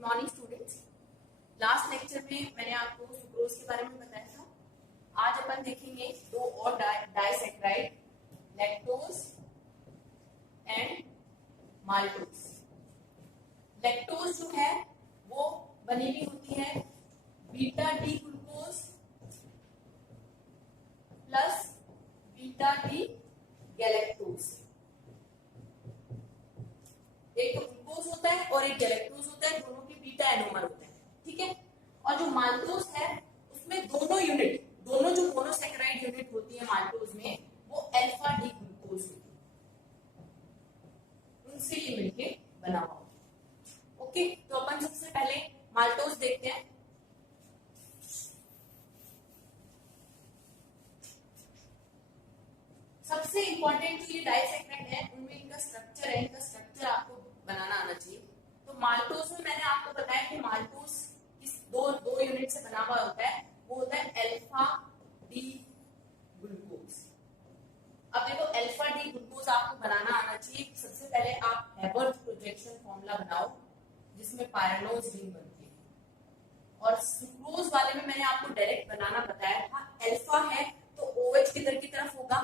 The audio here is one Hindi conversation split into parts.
Good morning students. Last lecture में मैंने आपको सुक्रोज के बारे में बताया था। आज अपन देखेंगे दो और disaccharide, lactose and maltose. Lactose जो है वो बनी हुई होती है beta D glucose plus beta D galactose. एक तो ग्लूकोज होता है और एक गैलेक्टोज होता है, दोनों के बीटा एनोमर होते हैं, ठीक है। और जो माल्टोज है उसमें दोनों जो मोनोसैकेराइड यूनिट होती है माल्टोज में वो अल्फा डी ग्लूकोज होती है, उनसे ये मिलके बना हुआ होता है। ओके, तो अपन सबसे पहले माल्टोज देखते हैं। सबसे इंपॉर्टेंट जो ये डाइसैकेराइड है उनमें इनका स्ट्रक्चर आपको बनाना आना चाहिए। तो माल्टोज में मैंने आपको बताया कि माल्टोज इस दो यूनिट से बना हुआ होता है, वो होता है अल्फा डी ग्लूकोज। अब देखो अल्फा डी ग्लूकोज आपको बनाना आना चाहिए। सबसे पहले आप हैबर्ट प्रोजेक्शन फॉर्मूला बनाओ जिसमें पायरनोज रिंग बनती है। और सुक्रोज वाले में मैंने आपको डायरेक्ट बनाना बताया था। अल्फा है तो OH किधर की तरफ होगा,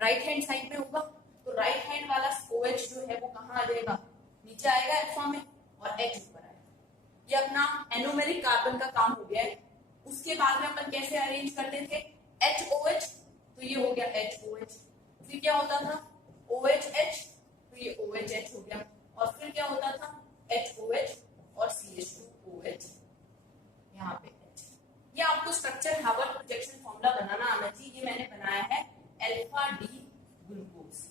राइट हैंड साइड में होगा। तो राइट हैंड वाला OH जो है वो कहाँ आ जाएगा, नीचे आएगा अल्फा में, और H ऊपर आएगा। ये अपना एनोमेरिक कार्बन का काम हो गया है। उसके बाद में अपन कैसे अरेंज करते थे, HOH, तो ये हो गया HOH। फिर क्या होता था OHH, तो ये OHH हो गया। और फिर क्या होता था HOH और CH2OH, यहाँ पे H। ये आपको स्ट्रक्चर हैबर्ट प्रोजेक्शन फॉर्मूला बनाना आना चाहिए। ये मैंने बनाया है अल्फा डी ग्लूकोज।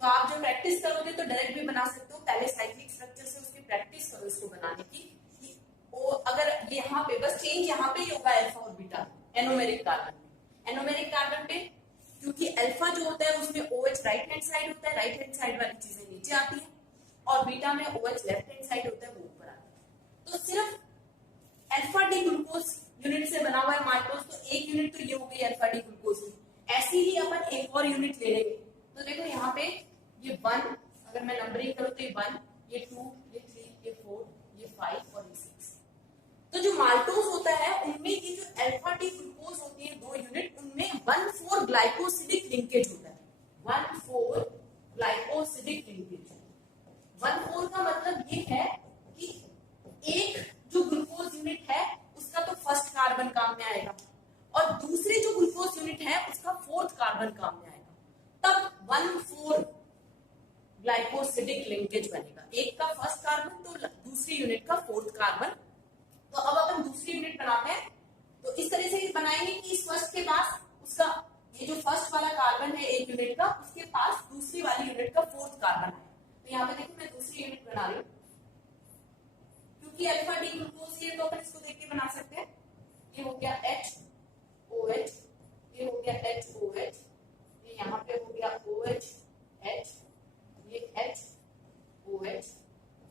तो आप जब प्रैक्टिस करोगे तो डायरेक्ट भी बना सकते हो। पहले साइक्लिक स्ट्रक्चर से उसकी प्रैक्टिस करो इसको बनाने की। अगर यहाँ पे बस चेंज यहाँ पे ही होगा अल्फा और बीटा एनोमेरिक कार्बन पे, क्योंकि अल्फा जो होता है उसमें OH राइट हैंड साइड होता है, राइट हैंड साइड वाली चीजें नीचे आती है, और बीटा में OH लेफ्ट हैंड साइड होता है, वो ऊपर आता है। तो सिर्फ अल्फा डी ग्लूकोज यूनिट से बना हुआ है माल्टोज, तो एक यूनिट तो ये हो गई अल्फा डी ग्लूकोज की। ऐसे ही अपन एक और यूनिट ले लेंगे। तो देखो यहाँ पे ये 1, अगर मैं नंबरिंग करूँ तो ये 1, ये 2, ये 3, ये 4, ये 5 और ये 6। तो जो माल्टोज होता है उनमें ये जो अल्फा डी ग्लूकोज होती है दो यूनिट, उनमें 1,4 ग्लाइकोसिडिक लिंकेज होता है। 1,4 ग्लाइकोसिडिक लिंकेज। 1,4 का मतलब ये है कि एक जो ग्लूकोज यूनिट है उसका तो फर्स्ट कार्बन काम में आएगा, और दूसरी जो ग्लूकोज यूनिट है उसका फोर्थ कार्बन काम में आएगा, तब 1,4 ग्लाइकोसिडिक लिंकेज बनेगा। एक का फर्स्ट कार्बन तो दूसरी यूनिट का फोर्थ कार्बन। तो अब अपन दूसरी यूनिट बनाते हैं। तो इस तरह से बनाएंगे कि इस फर्स्ट के पास उसका ये जो फर्स्ट वाला कार्बन है एक यूनिट का, उसके पास दूसरी वाली यूनिट का फोर्थ कार्बन है। तो यहाँ पे देखो मैं दूसरी यूनिट बना रही हूँ, क्योंकि अल्फा डी ग्लूकोज ये, तो अपन इसको देख के बना सकते हैं। ये हो गया HOH, ये हो गया HOH, ये यहाँ पे हो गया OHH, ये HOH,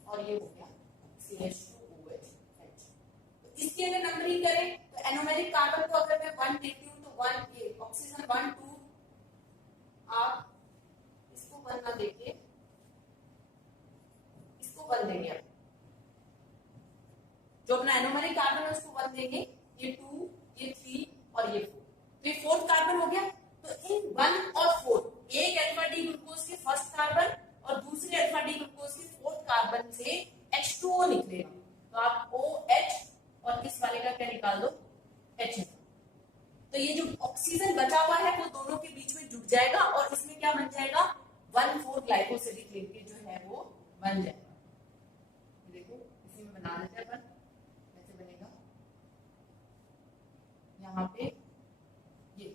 और ये हो गया CH2OH। इसकी अगर नंबरिंग करें तो एनोमेरिक कार्बन को अगर मैं 1 देती हूँ तो 1, ये ऑक्सीजन 1 2, आप इसको 1 ना देके इसको 1 देंगे। आप जो अपना एनोमेरिक कार्बन है उसको 1 देंगे, ये 2, ये 3 और ये 4, तो ये फोर्थ कार्बन हो गया। तो इन 1 और 4, एक अल्फा डी ग्लूकोज के फर्स्ट कार्बन और दूसरे अल्फा डी ग्लूकोज के फोर्थ कार्बन से H2O निकलेगा। तो आप OH और इस वाले का क्या निकाल दो, H। तो ये जो ऑक्सीजन बचा हुआ है वो दोनों के बीच में जुड़ जाएगा और इसमें क्या बन जाएगा, 1,4 ग्लाइकोसिडिक लिंकेज जो है वो बन जाएगा। देखो इसी में बना लेते हैं अपन, कैसे बनेगा। यहाँ पे ये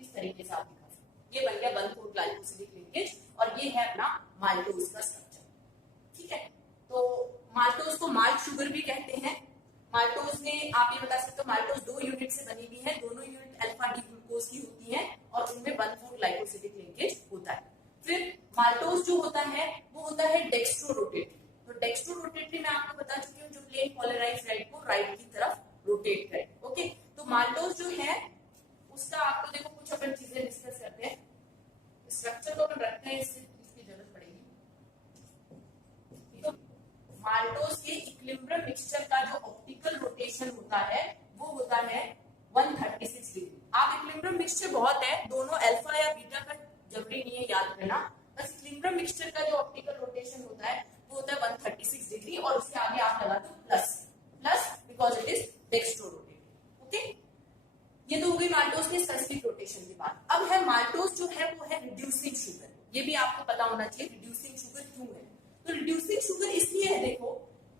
इस तरीके से आप दिखा सकते, ये बन गया 1,4 ग्लाइकोसिडिक लिंकेज, और ये है अपना माल्टोज का स्ट्रक्चर, ठीक है। तो माल्टोज को माल्ट शुगर भी कहते हैं। माल्टोज में आप ये बता सकते हो माल्टोज 2 यूनिट से बनी हुई है, दोनों यूनिट अल्फा डी ग्लूकोज की होती है और उनमें 1,4 ग्लाइकोसिडिक लिंकेज होता है। फिर माल्टोज जो होता है वो होता है डेक्स्ट्रो रोटेटरी। तो डेक्स्ट्रो रोटेटरी मैं आपको बता चुकी हूँ, जो प्लेन पोलराइज्ड लाइट को राइट की तरफ रोटेट करे। ओके, तो माल्टोज जो है उसका आपको देखो कुछ अपन चीजें डिस्कस करते हैं। स्ट्रक्चर को अपन रखते हैं, इसकी जरूरत पड़ेगी। तो माल्टोज के इक्विलिब्रियम मिक्सचर का जो ऑप्टिकल रोटेशन होता है वो होता है 136 डिग्री। आप इक्विलिब्रियम मिक्सचर बहुत है, दोनों अल्फा या बीटा का जरूरी नहीं है याद करना, बस इक्विलिब्रियम मिक्सचर का जो ऑप्टिकल रोटेशन होता है वो होता है 136 डिग्री और उसके आगे आप लगा दो plus plus because it is dextro rotated. Okay, ये तो हो गई माल्टोज के स्पेसिफिक रोटेशन की बात। अब है माल्टोज जो है वो है रिड्यूसिंग शुगर। ये भी आपको पता होना चाहिए रिड्यूसिंग शुगर क्यों है। तो रिड्यूसिंग शुगर इसलिए है देखो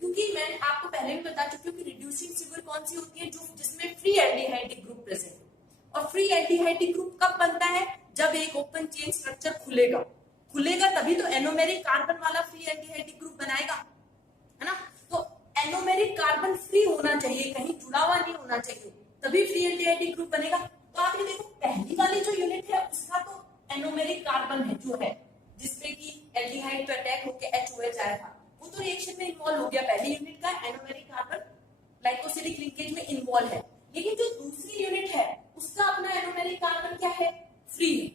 क्योंकि मैं आपको पहले भी बता चुकी हूँ कि रिड्यूसिंग शुगर कौन सी होती है, जो जिसमें फ्री एल्डिहाइडिक ग्रुप प्रेजेंट हो। और फ्री एल्डिहाइडिक ग्रुप कब बनता है, जब एक ओपन चेन स्ट्रक्चर खुलेगा, खुलेगा तभी तो एनोमेरिक कार्बन वाला फ्री एल्डिहाइडिक ग्रुप बनाएगा, है ना। तो एनोमेरिक कार्बन फ्री होना चाहिए, कहीं जुड़ा हुआ नहीं होना चाहिए, तभी फ्री एल्डिहाइडिक ग्रुप बनेगा। तो आप ये देखो पहली वाली जो यूनिट है उसका तो एनोमेरिक कार्बन है जो है जिसपे कि एल्डिहाइड पे अटैक होकर HOH आया था, वो तो रिएक्शन में इन्वॉल्व हो गया। पहली यूनिट का एनोमेरिक कार्बन ग्लाइकोसिडिक लिंकेज में इन्वॉल्व है, लेकिन जो दूसरी यूनिट है उसका अपना एनोमेरिक कार्बन क्या है, फ्री है।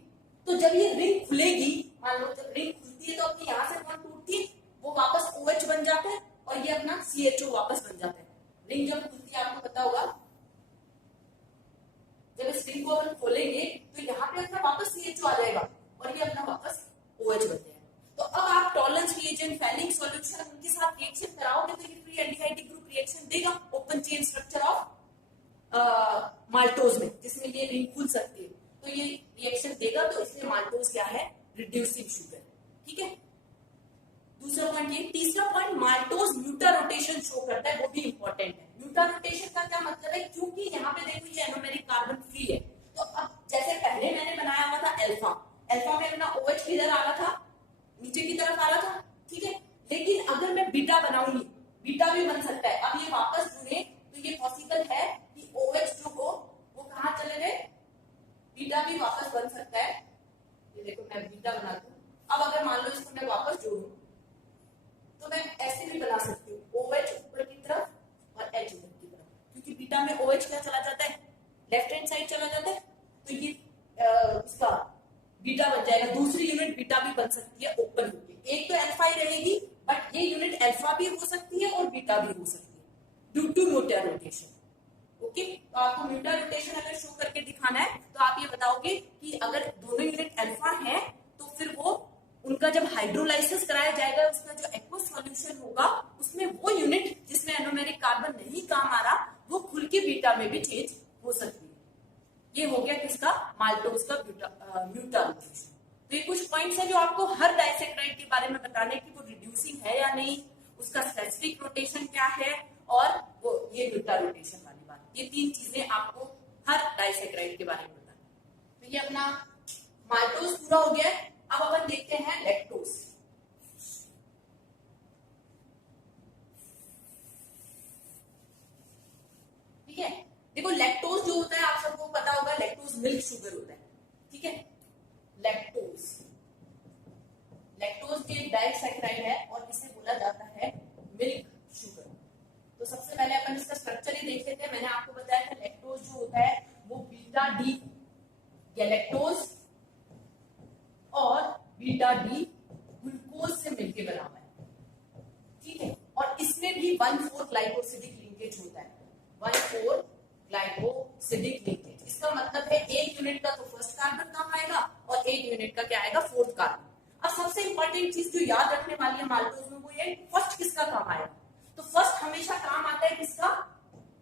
तो जब ये रिंग खुलेगी, मान लो जब रिंग खुलती है तो अपनी यहाँ से बॉन्ड टूटती है, वो वापस OH बन जाता है और ये अपना CHO वापस बन जाता है। रिंग जब खुलती है आपको पता होगा, जब इस रिंग को अपन खोलेंगे तो यहाँ पे अपना वापस CHO आ जाएगा और ये अपना वापस OH बन जाएगा। तो अब आप टॉलरेंस रिएजेंट, फैलिंग सॉल्यूशन उनके साथ रिएक्शन कराओगे तो ये फ्री एल्डिहाइडिक ग्रुप रिएक्शन देगा open chain structure of maltose में, जिसमें ये रिंग खुल सकती है, तो ये रिएक्शन देगा। तो इसलिए माल्टोज क्या है, रिड्यूसिंग शुगर। ठीक है, दूसरा पॉइंट ये। तीसरा पॉइंट माल्टोज म्यूटा रोटेशन शो करता है, वो भी इंपॉर्टेंट है। म्यूटा रोटेशन का क्या मतलब है, क्योंकि यहाँ पे देखो ये एनोमेरिक कार्बन फ्री है, तो अब जैसे पहले मैंने बनाया हुआ था अल्फा, अल्फा में अपना OH किधर आ रहा था, नीचे की तरफ आ रहा था, ठीक है। लेकिन अगर मैं बीटा बनाऊंगी, बीटा भी बन सकता है। अब ये वापस जुड़े तो ये पॉसिबल है कि OH जो हो वो कहाँ चले गए, बीटा भी वापस बन सकता है। ये देखो मैं बीटा बना दूं, अब अगर मान लो इसको मैं वापस जोड़ू तो मैं ऐसे भी बना सकती हूँ, OH ऊपर की तरफ और H ऊपर की तरफ, क्योंकि बीटा में OH क्या चला जाता है, लेफ्ट हैंड साइड चला जाता है, तो ये इसका बीटा बन जाएगा। दूसरी यूनिट बीटा भी बन सकती है ओपन होके, एक तो अल्फा ही रहेगी बट ये यूनिट अल्फा भी हो सकती है और बीटा भी हो सकती है ड्यू टू म्यूटा रोटेशन। ओके, तो आपको म्यूटा रोटेशन अगर शो करके दिखाना है तो आप ये बताओगे कि अगर दोनों यूनिट अल्फा है तो फिर वो उनका जब हाइड्रोलाइसिस कराया जाएगा उसका जो एक्वस सॉल्यूशन होगा उसमें वो यूनिट जिसमें एनोमेरिक कार्बन नहीं काम आ रहा वो खुल के बीटा में भी चेंज हो सकती है। ये हो गया किसका, माल्टोज का म्यूटा रोटेशन। तो ये कुछ पॉइंट्स हैं जो आपको हर डाइसेक्राइड के बारे में बताने की, वो रिड्यूसिंग है या नहीं, उसका स्पेसिफिक रोटेशन क्या है और वो ये म्यूटा रोटेशन वाली बात। ये तीन चीजें आपको हर डाइसेक्राइड के बारे में बताना। तो ये अपना माल्टोज पूरा हो गया। अब अपन देखते हैं लैक्टोज। ठीक है, देखो लैक्टोज जो होता है आप सबको पता होगा, लैक्टोज मिल्क शुगर होता है। ठीक है, लैक्टोज लैक्टोज भी एक डाइसैकेराइड है और इसे बोला जाता है मिल्क शुगर। तो सबसे पहले अपन इसका स्ट्रक्चर ही देख लेते हैं। मैंने आपको बताया था लैक्टोज जो होता है वो बीटा डी या लैक्टोज और बीटा डी ग्लूकोज से मिलकर बना हुआ है। ठीक है, और इसमें भी 1,4 ग्लाइकोसिडिक लिंकेज होता है, 1,4 ग्लाइकोसिडिक लिंकेज। इसका मतलब है एक यूनिट का तो फर्स्ट कार्बन काम आएगा और एक यूनिट का क्या आएगा, फोर्थ कार्बन। अब सबसे इंपॉर्टेंट चीज जो याद रखने वाली है माल्टोज में वो ये, फर्स्ट किसका काम आएगा, तो फर्स्ट हमेशा काम आता है किसका,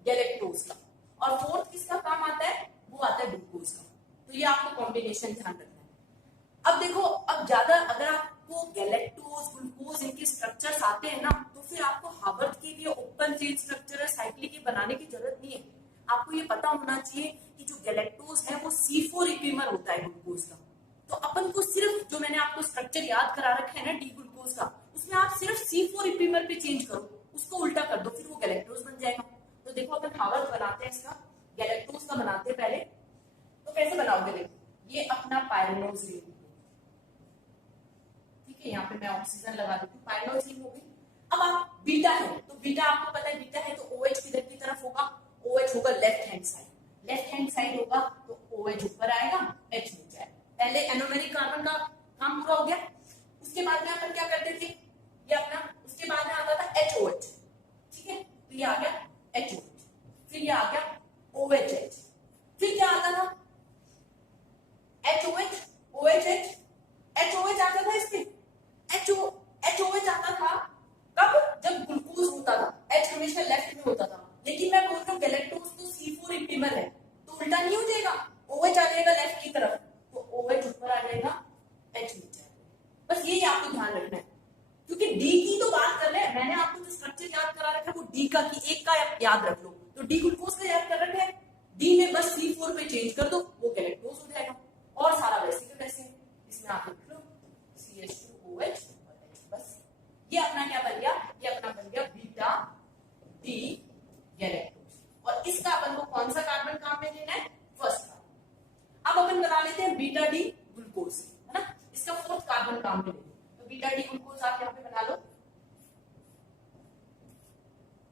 गैलेक्टोज का, और फोर्थ किसका काम आता है, वो आता है ग्लूकोज का। तो ये आपको कॉम्बिनेशन ध्यान रखना है। अब देखो, अब ज्यादा अगर आपको गैलेक्टोज ग्लूकोज इनके स्ट्रक्चर्स आते हैं ना तो फिर आपको हार्वर्ड के लिए ओपन चेन स्ट्रक्चर और साइक्लिक बनाने की जरूरत नहीं है। आपको ये पता होना चाहिए कि जो गैलेक्टोज है वो C4 रिपीमर होता है ग्लूकोज का। तो अपन को सिर्फ जो मैंने आपको स्ट्रक्चर याद करा रखा है ना डी ग्लूकोज का, उसमें आप सिर्फ C4 रिपीमर पे चेंज करो, उसको उल्टा कर दो, फिर वो गैलेक्टोज बन जाएगा। तो देखो अपन हार्वर्ड बनाते हैं इसका, गैलेक्टोज का बनाते हैं पहले। तो कैसे बनाओगे, देखो ये अपना पायरेनोज रिंग, ठीक है, यहाँ पे मैं ऑक्सीजन लगा देती हूँ, पायरेनोज रिंग हो गई। अब आप बीटा है तो बीटा आपको पता है बीटा है तो OH किधर की तरफ होगा, OH होगा left hand side, left hand side होगा तो OH ऊपर आएगा, H नीचे आएगा। पहले एनोमेरिक कार्बन का काम पूरा हो गया। उसके बाद में अपन क्या करते थे, ये अपना उसके बाद में आता था HO, है, मैंने आपको जो स्ट्रक्चर याद करा रखा है वो डी का की एक का याद रख लो, तो डी ग्लूकोज का याद कर रखा है, डी में बस C4 पे चेंज कर दो, वो गैलेक्टोज हो जाएगा, और सारा वैसे के वैसे है। इसमें आप लिख लो CH2OH, बस ये अपना क्या बन गया, ये अपना बन गया बीटा डी गैलेक्टोज, और इसका अपन को कौन सा कार्बन काम में लेना है, फर्स्ट कार्बन। अब अपन बना लेते हैं बीटा डी ग्लूकोज, है ना, इसका फोर्थ कार्बन काम में लेते हैं, तो बीटा डी ग्लूकोज आप यहाँ पे बना लो,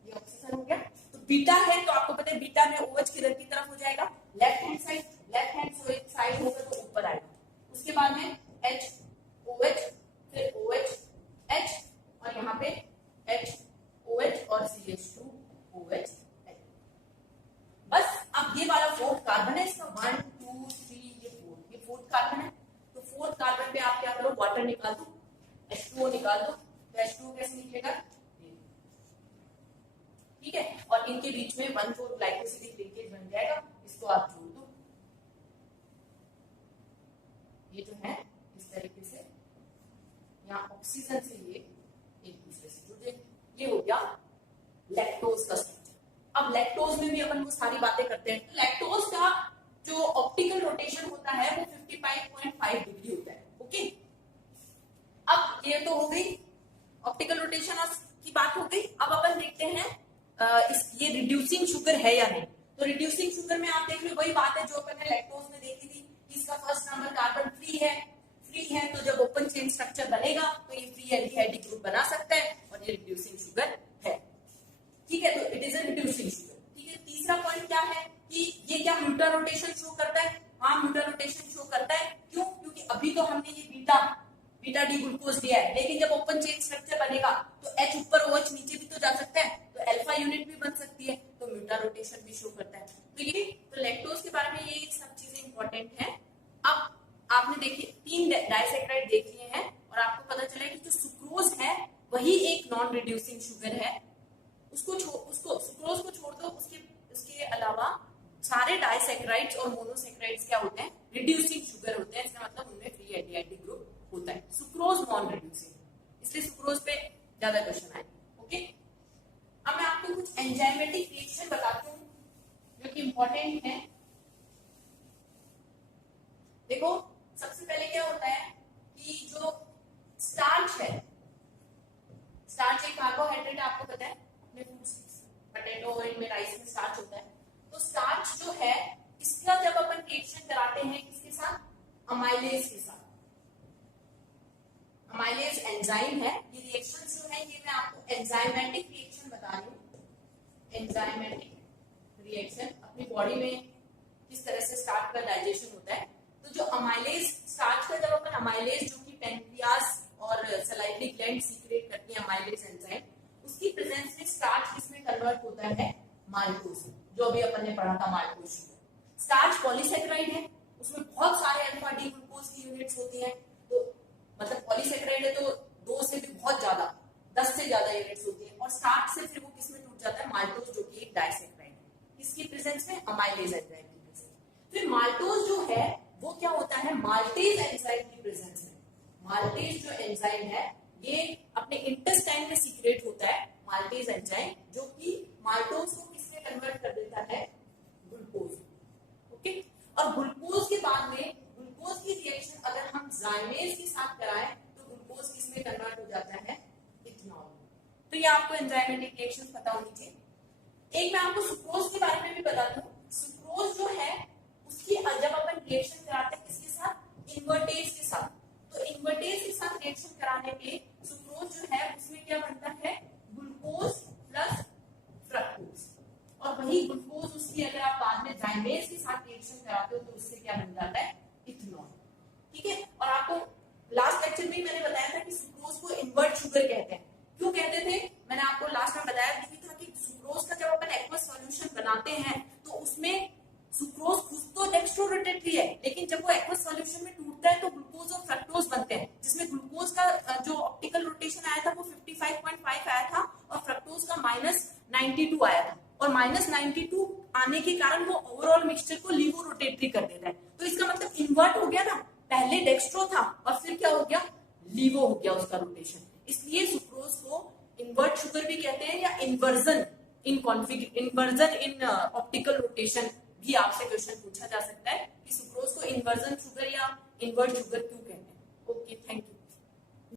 ये ऑक्सीजन हो गया, तो बीटा है तो आपको पता है बीटा में OH किधर की तरफ हो जाएगा, लेफ्ट हैंड साइड होगा तो ऊपर आएगा, उसके बाद है HOH, फिर OH H, और यहाँ पे HOH और CH2OH। बस अब ये वाला फोर्थ कार्बन है, इसका 1 2 3 ये फोर्थ कार्बन है, तो फोर्थ कार्बन पे आप क्या करो, वाटर निकाल दो, H2O निकाल दो, तो H2O कैसे निकलेगा, ठीक है, और इनके बीच में 1,4 ग्लाइकोसिलिक लिंकेज बन जाएगा, इसको आप जोड़ दो, ये जो है इस तरीके से यहाँ ऑक्सीजन से ये एक दूसरे से जुड़ जाएंगे, ये हो गया लैक्टोज का स्ट्रक्चर। अब लैक्टोज में भी अपन को सारी बातें करते हैं, तो लैक्टोज का जो ऑप्टिकल रोटेशन होता है वो 55.5 डिग्री होता है, ओके। अब ये तो हो गई ऑप्टिकल रोटेशन की बात हो गई, अब अपन देखते हैं ये रिड्यूसिंग शुगर है या नहीं, तो रिड्यूसिंग शुगर में आप देख लो वही बात है जो अपन ने लैक्टोज में देखी थी, इसका फर्स्ट नंबर कार्बन फ्री है, तो जब ओपन चेन स्ट्रक्चर बनेगा तो ये फ्री एल्डिहाइड ग्रुप बना सकता है, और ये रिड्यूसिंग शुगर है, ठीक है, तो it is a reducing sugar, ठीक है। तीसरा पॉइंट क्या है कि ये क्या म्यूटर रोटेशन शो करता है, हाँ म्यूटर रोटेशन शो करता है, क्यों, क्योंकि अभी तो हमने ये बीटा डी ग्लूकोज लिया है, लेकिन जब ओपन चेन स्ट्रक्चर बनेगा तो H ऊपर OH नीचे भी तो जा सकता है, तो अल्फा यूनिट भी बन सकती है, तो म्यूटर रोटेशन भी शो करता है, तो ये तो लैक्टोज के बारे में ये सब चीजें इंपॉर्टेंट है। अब आपने देखिए 3 डाइसैकेराइड देख लिए हैं, और आपको पता चला कि जो सुक्रोज है वही एक नॉन रिड्यूसिंग शुगर है, उसको सुक्रोज को छोड़ दो, उसके अलावा सारे डाइसैकेराइड्स और मोनोसैकेराइड्स क्या होते हैं, रिड्यूसिंग शुगर होते हैं, इसका मतलब उनमें फ्री एल्डिहाइड ग्रुप होता है, सुक्रोज नॉन रिड्यूसिंग, इसलिए सुक्रोज पे ज्यादा क्वेश्चन आए, ओके। अब मैं आपको कुछ एंजाइमेटिक रिएक्शन बताती हूँ जो कि इंपॉर्टेंट है। देखो सबसे पहले क्या होता है कि जो स्टार्च है, स्टार्च एक कार्बोहाइड्रेट आपको पता है, अपने फूड्स पोटैटो और इनमें राइस में स्टार्च होता है, तो स्टार्च जो है इसका जब अपन रिएक्शन कराते हैं किसके साथ, अमाइलेज के साथ, अमाइलेज एंजाइम है, ये रिएक्शन जो है ये मैं आपको एंजाइमेटिक रिएक्शन बता रही हूँ, एंजाइमेटिक रिएक्शन अपनी बॉडी में किस तरह से स्टार्च का डाइजेशन होता है, तो जो अमाइलेज स्टार्च का जब अपन अमाइलेज जो कि पैंक्रियाज और सलाइवरी ग्लैंड सीक्रेट करती है अमाइलेज एंजाइम, उसकी प्रेजेंस में स्टार्च किसमें कन्वर्ट होता है, माल्टोज, जो अभी अपन ने पढ़ा था माल्टोज शुगर। स्टार्च पॉलीसैकेराइड है, उसमें बहुत सारे अल्फा डी ग्लूकोज की यूनिट्स होती हैं, तो मतलब पॉलीसैकेराइड है तो 2 से भी बहुत ज्यादा 10 से ज्यादा यूनिट्स होती है, और स्टार्च से फिर वो किसमें टूट जाता है, माल्टोज जो कि एक डाइसैकेराइड है, इसकी प्रेजेंस में अमाइलेज एंजाइम की प्रेजेंस। फिर माल्टोज जो है वो क्या होता है, माल्टेज एंजाइम की प्रेजेंस में, माल्टेज जो एंजाइम है ये अपने इंटेस्टाइन में सीक्रेट होता है, माल्टेज एंजाइम जो कि माल्टोज को किसमें कन्वर्ट कर देता है, ग्लूकोज, ओके। और ग्लूकोज के बाद में ग्लूकोज की रिएक्शन अगर हम जाइमेज के साथ कराएं तो ग्लूकोज किसमें कन्वर्ट हो जाता है, इथेनॉल। तो ये आपको एंजाइमेटिक रिएक्शंस पता होनी चाहिए। एक मैं आपको सुक्रोज के बारे में भी बताती हूँ, सुक्रोज जो है उसकी जब अपन रिएक्शन कराते हैं किसके साथ, इन्वर्टेज के साथ, तो इन्वर्टेज के साथ रिएक्शन कराने पे सुक्रोज जो है उसमें क्या बनता है, ग्लूकोज प्लस फ्रक्टोज, और वही ग्लूकोज उसकी अगर आप बाद में जाइमेज के साथ रिएक्शन कराते हो तो उससे क्या बन जाता है, इथेनॉल, ठीक है। और आपको लास्ट लेक्चर में मैंने बताया था कि सुक्रोज को इन्वर्ट शुगर कहते हैं, क्यों कहते थे, मैंने आपको लास्ट में बताया भी था कि सुक्रोज का जब अपन एक्वस सॉल्यूशन बनाते हैं तो उसमें सुक्रोज खुद तो डेक्स्ट्रोरोटेटरी है, लेकिन जब वो एक्वस सॉल्यूशन में टूटता है तो ग्लूकोज और फ्रक्टोज बनते हैं, जिसमें ग्लूकोज का जो ऑप्टिकल रोटेशन आया था वो 55.5 आया था और फ्रक्टोज का -92 आया था, और -92 आने के कारण वो ओवरऑल मिक्सचर को लीवो रोटेटरी कर देता है, तो इसका मतलब इन्वर्ट हो गया ना, पहले डेक्स्ट्रो था और फिर क्या हो गया, लीवो हो गया उसका रोटेशन, इसलिए सुक्रोज को इन्वर्ट शुगर भी कहते हैं, या इन्वर्जन इन ऑप्टिकल रोटेशन भी आपसे क्वेश्चन पूछा जा सकता है कि सुक्रोज को इन्वर्जन शुगर या इन्वर्ट शुगर क्यों कहते हैं। Okay, thank you.